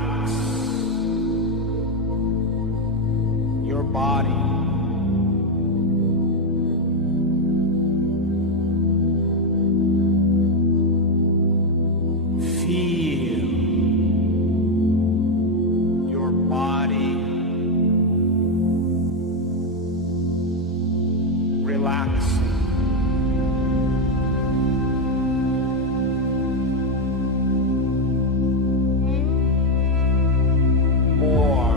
Relax your body. Feel your body relaxing. More.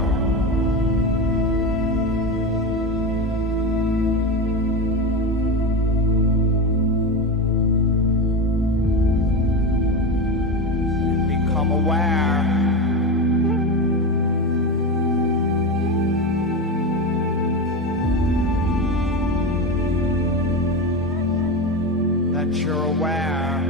And become aware that you're aware.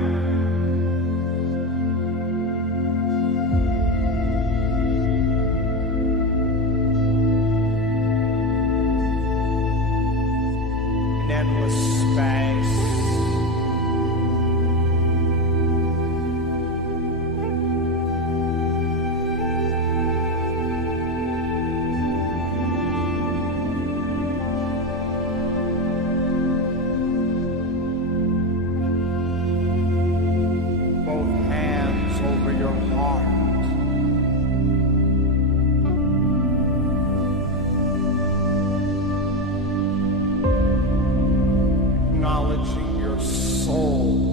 Endless space. Both hands over your heart. Acknowledging your soul.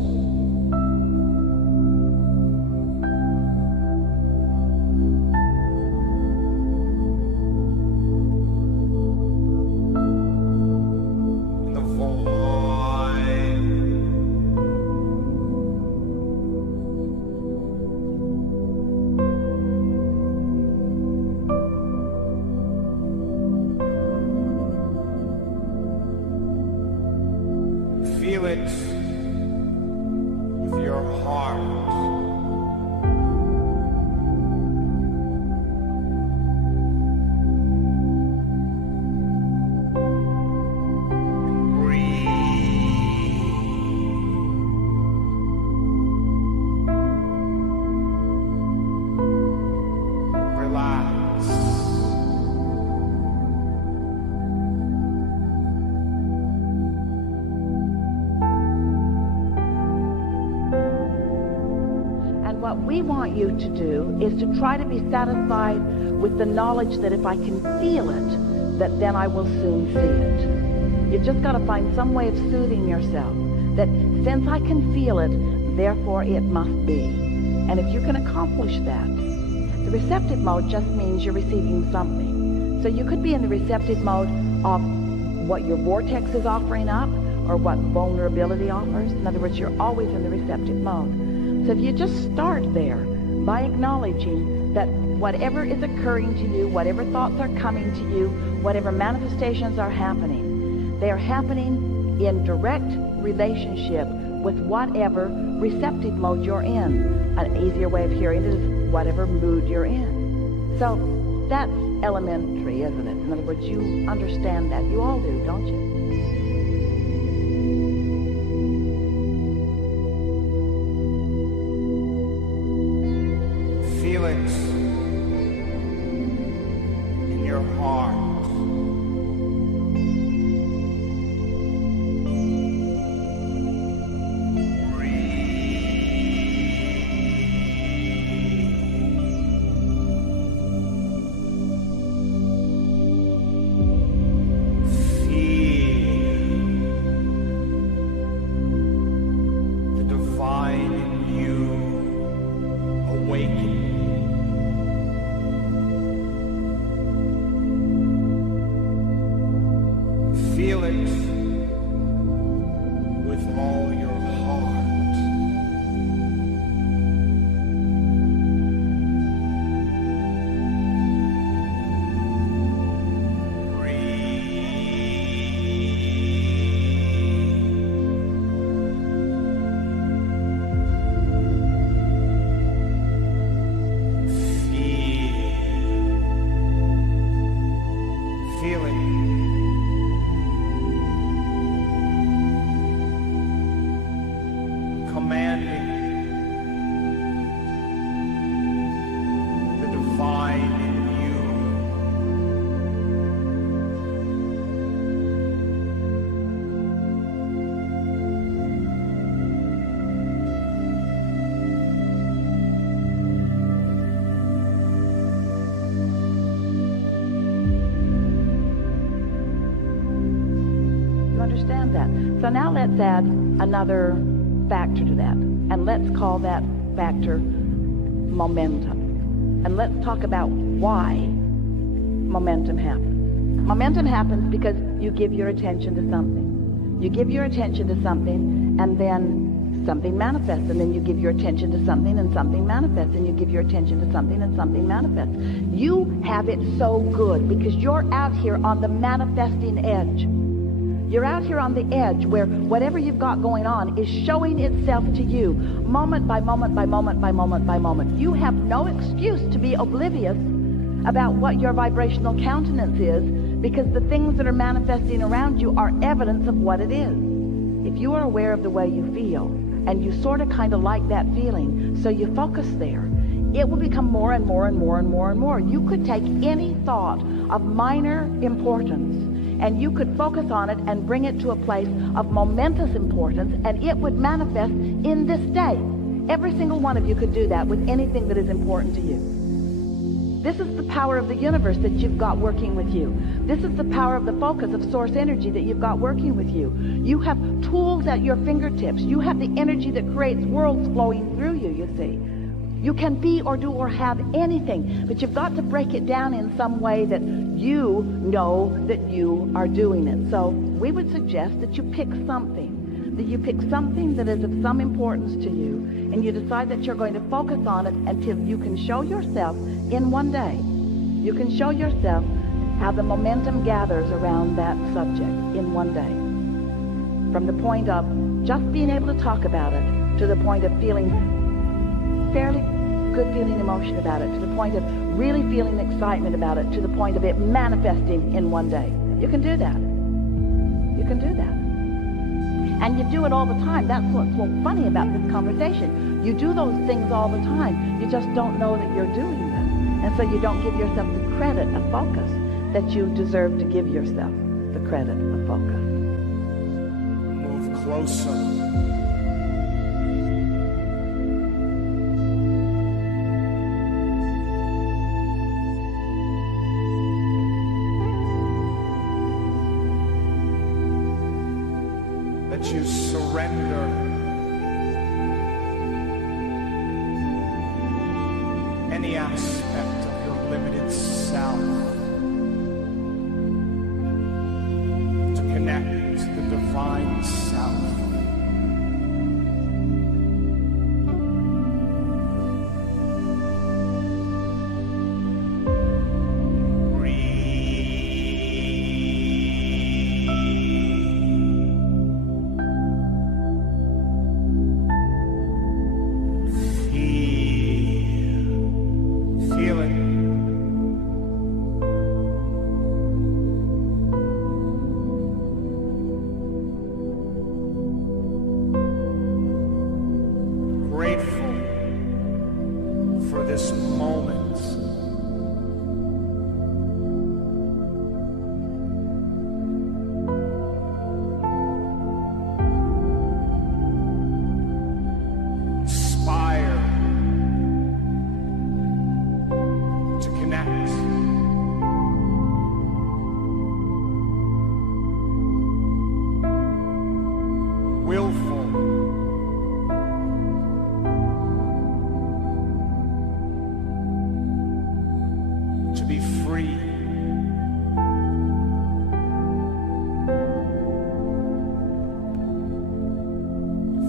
In the void. Feel it with your heart. Breathe. Relax. What we want you to do is to try to be satisfied with the knowledge that if I can feel it, that then I will soon see it. You've just got to find some way of soothing yourself, that since I can feel it, therefore it must be. And if you can accomplish that, the receptive mode just means you're receiving something. So you could be in the receptive mode of what your vortex is offering up or what vulnerability offers. In other words, you're always in the receptive mode. So if you just start there by acknowledging that whatever is occurring to you, whatever thoughts are coming to you, whatever manifestations are happening, they are happening in direct relationship with whatever receptive mode you're in. An easier way of hearing it is whatever mood you're in. So that's elementary, isn't it? In other words, you understand that. You all do, don't you? Feel it in your heart. Awakening. understand that. So now let's add another factor to that. And let's call that factor momentum. And let's talk about why momentum happens. Momentum happens because you give your attention to something. You give your attention to something, and then something manifests, and then you give your attention to something, and something manifests, and you give your attention to something, and something manifests. You have it so good because you're out here on the manifesting edge. You're out here on the edge where whatever you've got going on is showing itself to you moment by moment by moment by moment by moment. You have no excuse to be oblivious about what your vibrational countenance is, because the things that are manifesting around you are evidence of what it is. If you are aware of the way you feel, and you sort of kind of like that feeling, so you focus there, it will become more and more and more and more and more. You could take any thought of minor importance, and you could focus on it and bring it to a place of momentous importance, and it would manifest in this day. Every single one of you could do that with anything that is important to you. This is the power of the universe that you've got working with you. This is the power of the focus of source energy that you've got working with you. You have tools at your fingertips. You have the energy that creates worlds flowing through you, you see. You can be or do or have anything, but you've got to break it down in some way that you know that you are doing it. So we would suggest that you pick something. That you pick something that is of some importance to you, and you decide that you're going to focus on it until you can show yourself in one day. You can show yourself how the momentum gathers around that subject in one day. From the point of just being able to talk about it, to the point of feeling fairly good feeling emotion about it, to the point of really feeling excitement about it, to the point of it manifesting in one day. You can do that. You can do that. And you do it all the time. That's what's so funny about this conversation. You do those things all the time. You just don't know that you're doing them. And so you don't give yourself the credit of focus that you deserve to give yourself the credit of focus. Move closer. That you surrender any aspect of your limited self to connect to the divine self.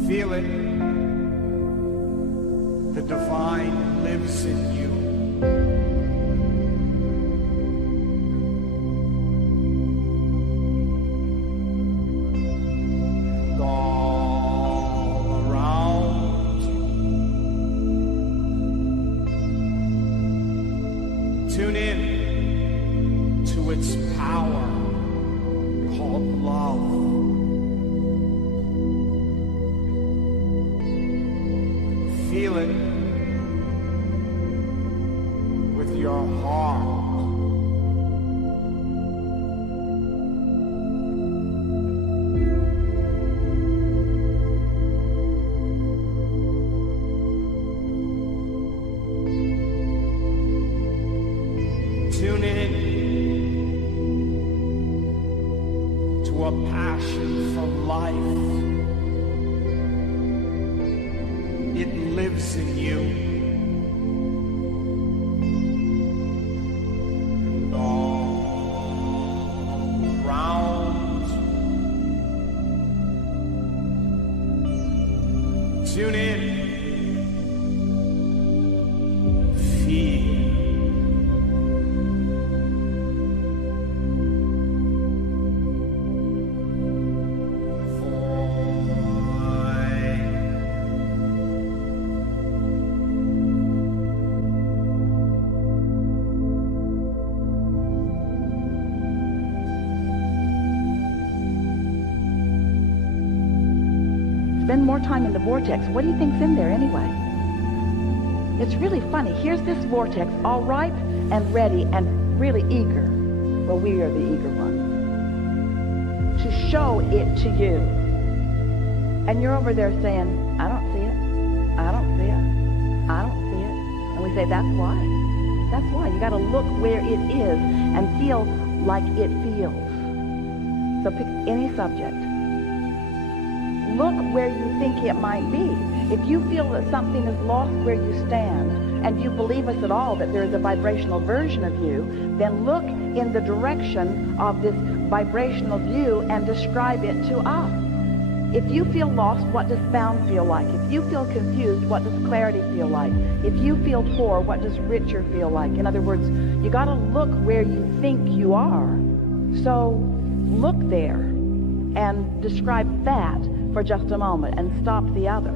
Feel it. The divine lives in you. And all around you. Tune in to its power called love. Feel it with your heart. Tune in to a a passion for life. It lives in you. And all around. Tune in. Feel. Spend more time in the vortex. What do you think's in there anyway? It's really funny. Here's this vortex, all ripe and ready and really eager. Well, we are the eager ones. To show it to you. And you're over there saying, I don't see it. I don't see it. I don't see it. And we say, that's why. That's why. You got to look where it is and feel like it feels. So pick any subject. Look where you think it might be. If you feel that something is lost where you stand, and you believe us at all that there is a vibrational version of you, then look in the direction of this vibrational view and describe it to us. If you feel lost, what does found feel like? If you feel confused, what does clarity feel like? If you feel poor, what does richer feel like? In other words, you got to look where you think you are. So look there and describe that for just a moment and stop the other.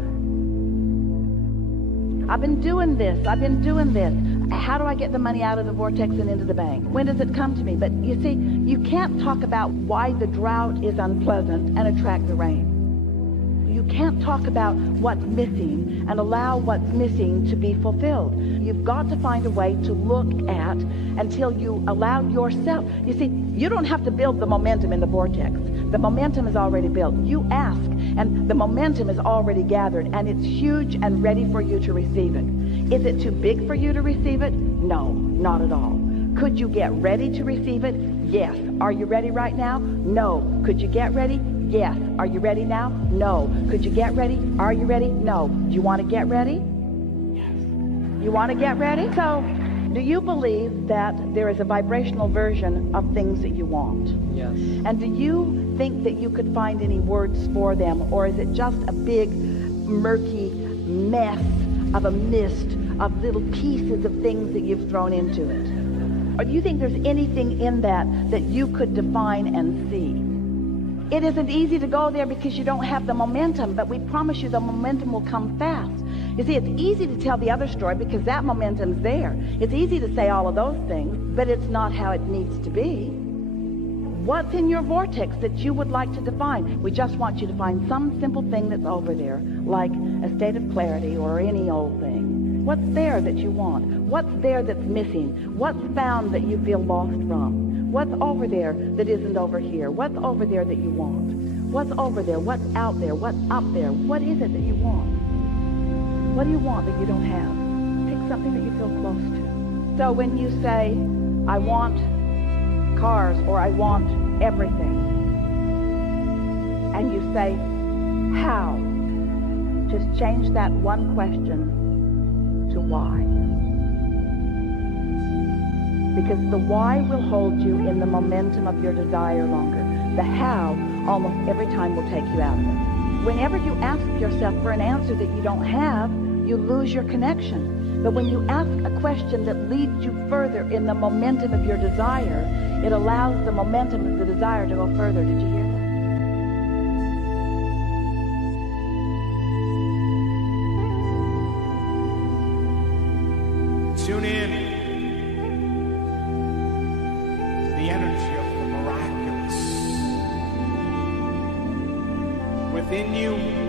I've been doing this. How do I get the money out of the vortex and into the bank? When does it come to me? But you see, you can't talk about why the drought is unpleasant and attract the rain. You can't talk about what's missing and allow what's missing to be fulfilled. You've got to find a way to look at until you allow yourself. You see, you don't have to build the momentum in the vortex. The momentum is already built. You ask, and the momentum is already gathered, and it's huge and ready for you to receive it. Is it too big for you to receive it? No, not at all. Could you get ready to receive it? Yes. Are you ready right now? No. Could you get ready? Yes. Are you ready now? No. Could you get ready? Are you ready? No. Do you want to get ready? Yes. You want to get ready? So, do you believe that there is a vibrational version of things that you want? Yes. And do you think that you could find any words for them, or is it just a big, murky mess of a mist of little pieces of things that you've thrown into it? Or do you think there's anything in that that you could define and see? It isn't easy to go there because you don't have the momentum, but we promise you the momentum will come fast. You see, it's easy to tell the other story because that momentum's there. It's easy to say all of those things, but it's not how it needs to be. What's in your vortex that you would like to define? We just want you to find some simple thing that's over there, like a state of clarity or any old thing. What's there that you want? What's there that's missing? What's found that you feel lost from? What's over there that isn't over here? What's over there that you want? What's over there? What's out there? What's up there? What is it that you want? What do you want that you don't have? Pick something that you feel close to. So when you say, I want cars, or I want everything, and you say, how? Just change that one question to why. Because the why will hold you in the momentum of your desire longer. The how almost every time will take you out of it. Whenever you ask yourself for an answer that you don't have, you lose your connection. But when you ask a question that leads you further in the momentum of your desire, it allows the momentum of the desire to go further. Did you hear that? Tune in to the energy of the miraculous within you.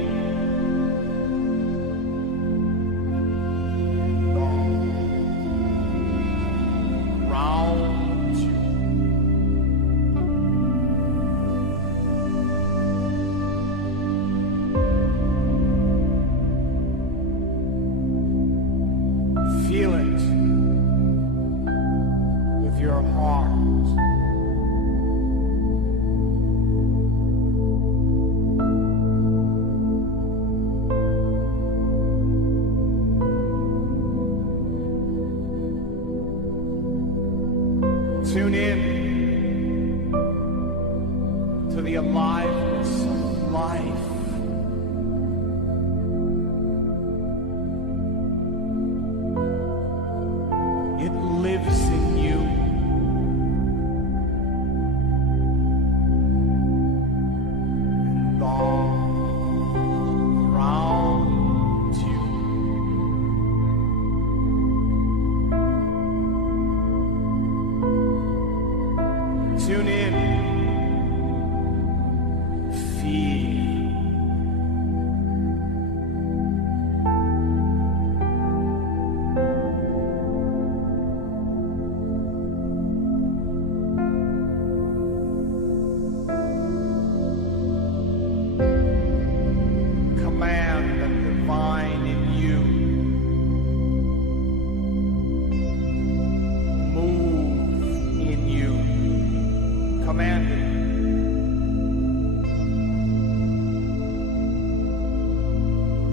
Feel it with your heart. Tune in to the aliveness of life. It lives in you. And all around you. Tune in. Feel. Command the divine in you. Move in you. Command it.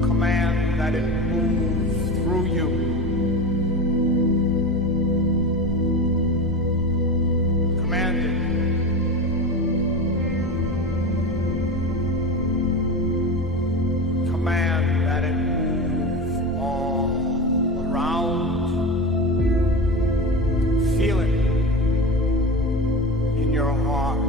Command that it move through you. Command it. Command that it move all around. Feel it in your heart.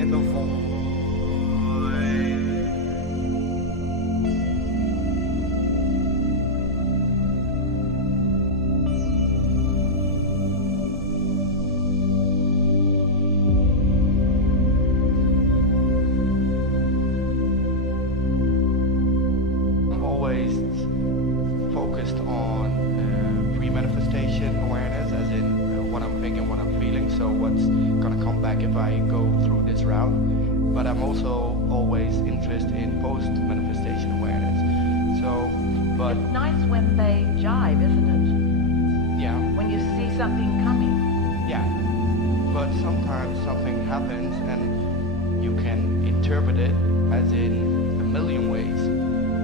In the void. I'm always focused on pre-manifestation awareness, as in what I'm thinking, what I'm feeling, so what's gonna come back if I go through this route. But I'm also always interested in post-manifestation awareness. So, but It's nice when they jive, isn't yeah, it? When you see something coming. yeah. But sometimes something happens and you can interpret it as in a million ways.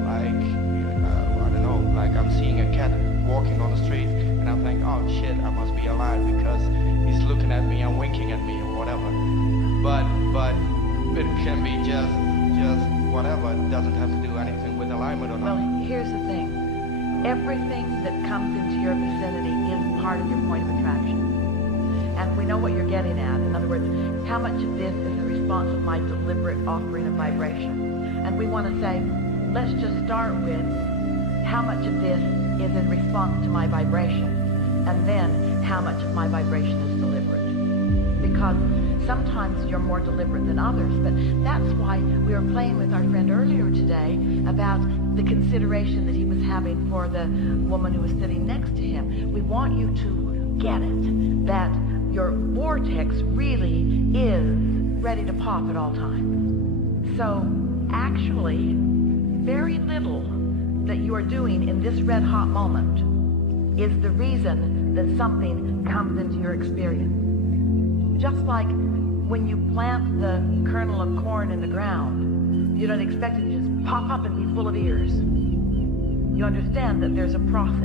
Like, I don't know, like I'm seeing a cat walking on the street and I'm thinking, oh shit, I must be alive because he's looking at me and winking at me or whatever. But it can be just whatever. It doesn't have to do anything with alignment or Well, not. here's the thing. Everything that comes into your vicinity is part of your point of attraction. And we know what you're getting at. In other words, how much of this is a response of my deliberate offering of vibration? And we want to say, let's just start with how much of this is in response to my vibration, and then how much of my vibration is deliberate. Because sometimes you're more deliberate than others, but that's why we were playing with our friend earlier today about the consideration that he was having for the woman who was sitting next to him. We want you to get it, that your vortex really is ready to pop at all times. So actually, very little that you are doing in this red hot moment is the reason that something comes into your experience. Just like when you plant the kernel of corn in the ground, you don't expect it to just pop up and be full of ears. You understand that there's a process.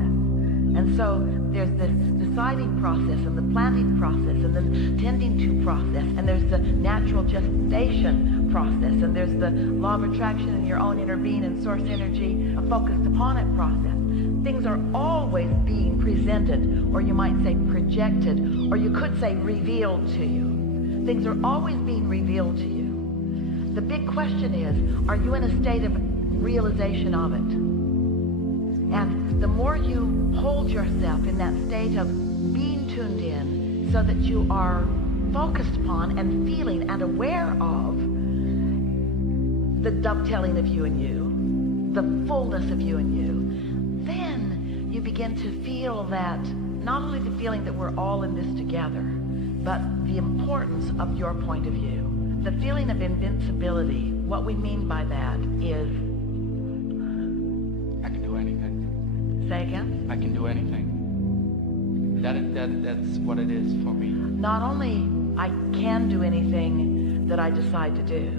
And so there's this deciding process and the planting process and the tending to process, and there's the natural gestation process, and there's the law of attraction in your own inner being and source energy, a focused upon it process. Things are always being presented, or you might say projected, or you could say revealed to you. Things are always being revealed to you. The big question is, are you in a state of realization of it? And the more you hold yourself in that state of being tuned in so that you are focused upon and feeling and aware of the dovetailing of you and you, the fullness of you and you, then you begin to feel that, not only the feeling that we're all in this together, but the importance of your point of view. The feeling of invincibility, what we mean by that is... I can do anything. Say again? I can do anything. That's what it is for me. Not only I can do anything that I decide to do,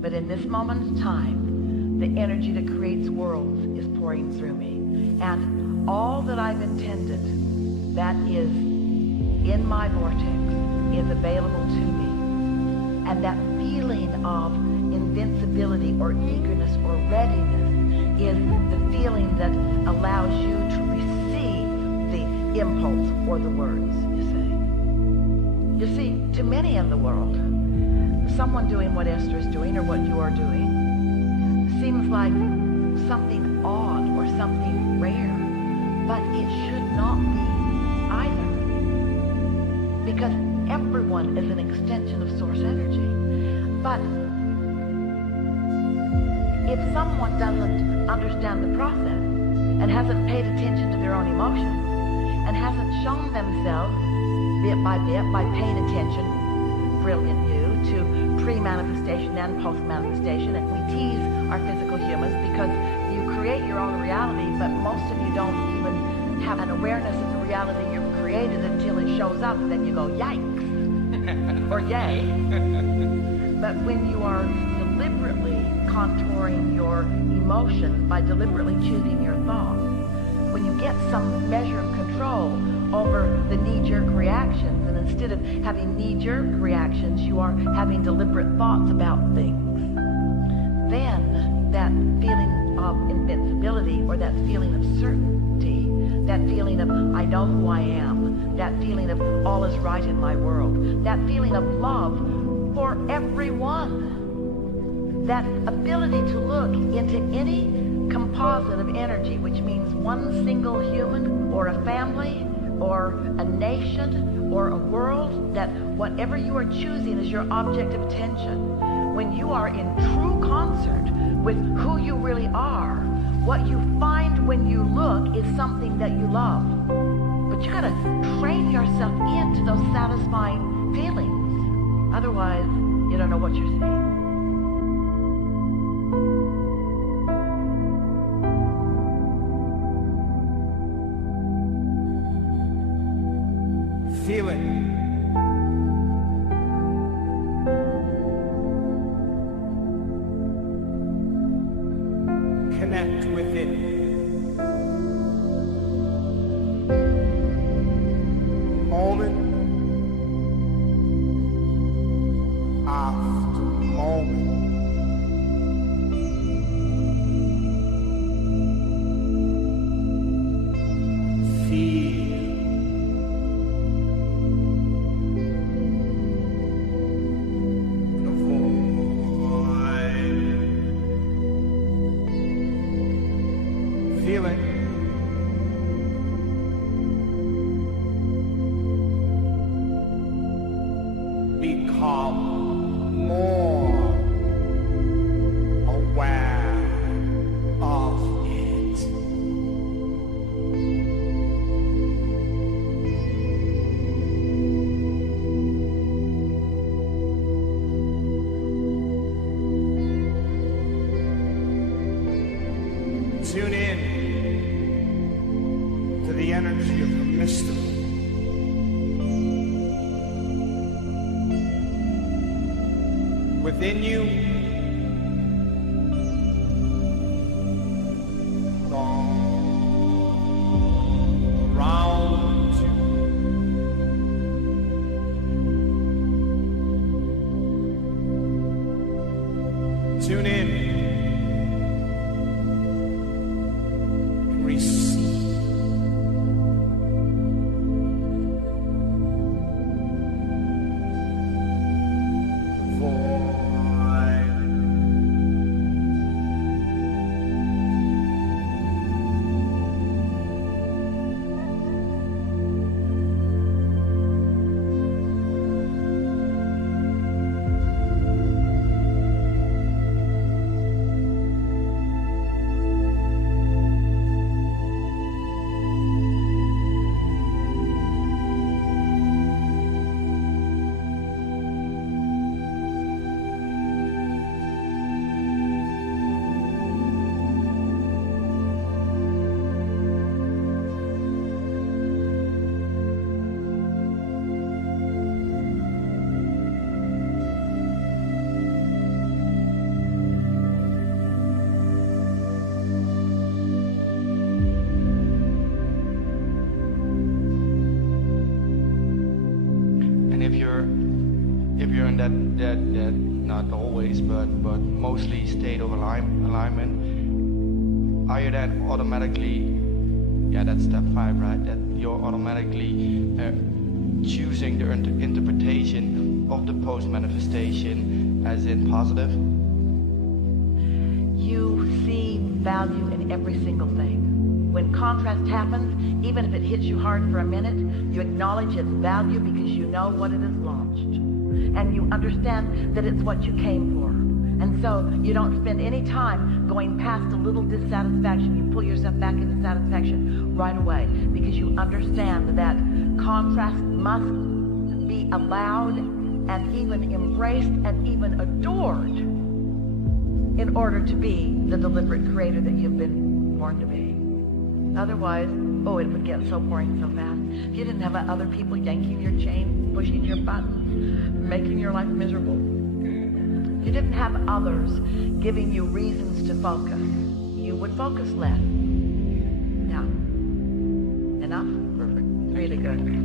but in this moment of time, the energy that creates worlds is pouring through me. And all that I've intended that is in my vortex is available to me. And that feeling of invincibility or eagerness or readiness is the feeling that allows you to receive the impulse or the words, you see. You see, to many in the world, someone doing what Esther is doing or what you are doing seems like something odd or something rare, but it should not be either. Because everyone is an extension of source energy. But if someone doesn't understand the process and hasn't paid attention to their own emotions and hasn't shown themselves bit by paying attention, brilliant you, to pre-manifestation and post-manifestation, and we tease our physical humans because you create your own reality, but most of you don't even have an awareness of the reality you've created until it shows up, and then you go, yikes, or yay. But when you are deliberately contouring your emotions by deliberately choosing your thoughts, when you get some measure of control over the knee-jerk reactions, and instead of having knee-jerk reactions, you are having deliberate thoughts about things, then that feeling of invincibility or that feeling of certainty, that feeling of I know who I am, that feeling of all is right in my world, that feeling of love for everyone, that ability to look into any composite of energy, which means one single human or a family or a nation or a world, that whatever you are choosing is your object of attention. When you are in true concert with who you really are, what you find when you look is something that you love. But you gotta train yourself into those satisfying feelings. Otherwise, you don't know what you're seeing. Feel it. Connect with it. Moment after moment. Feel. Feel it. Become more aware of it. Tune in to the energy of the mystery. Within you, around you. Tune in and receive. The void. if you're in that not always but mostly state of alignment, are you then automatically, that's step 5, right? That you're automatically choosing the interpretation of the post-manifestation as in positive? You see value in every single thing. When contrast happens, even if it hits you hard for a minute, you acknowledge its value because you know what it has launched. And you understand that it's what you came for. And so you don't spend any time going past a little dissatisfaction. You pull yourself back into satisfaction right away because you understand that contrast must be allowed and even embraced and even adored in order to be the deliberate creator that you've been born to be. Otherwise, it would get so boring so fast. If you didn't have other people yanking your chain, pushing your buttons, making your life miserable. If you didn't have others giving you reasons to focus, you would focus less. Yeah. Enough? Perfect. Really good.